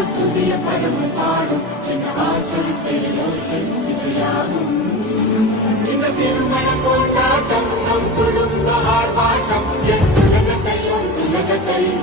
ஒரு புதிய பருவம் பாடும் இந்த வாசல் பெரியோசை திசையாகும். இந்த திருமண கொண்டாட்டம் நம் குடும்ப ஆர்ப்பாட்டம் உலகத்தையும்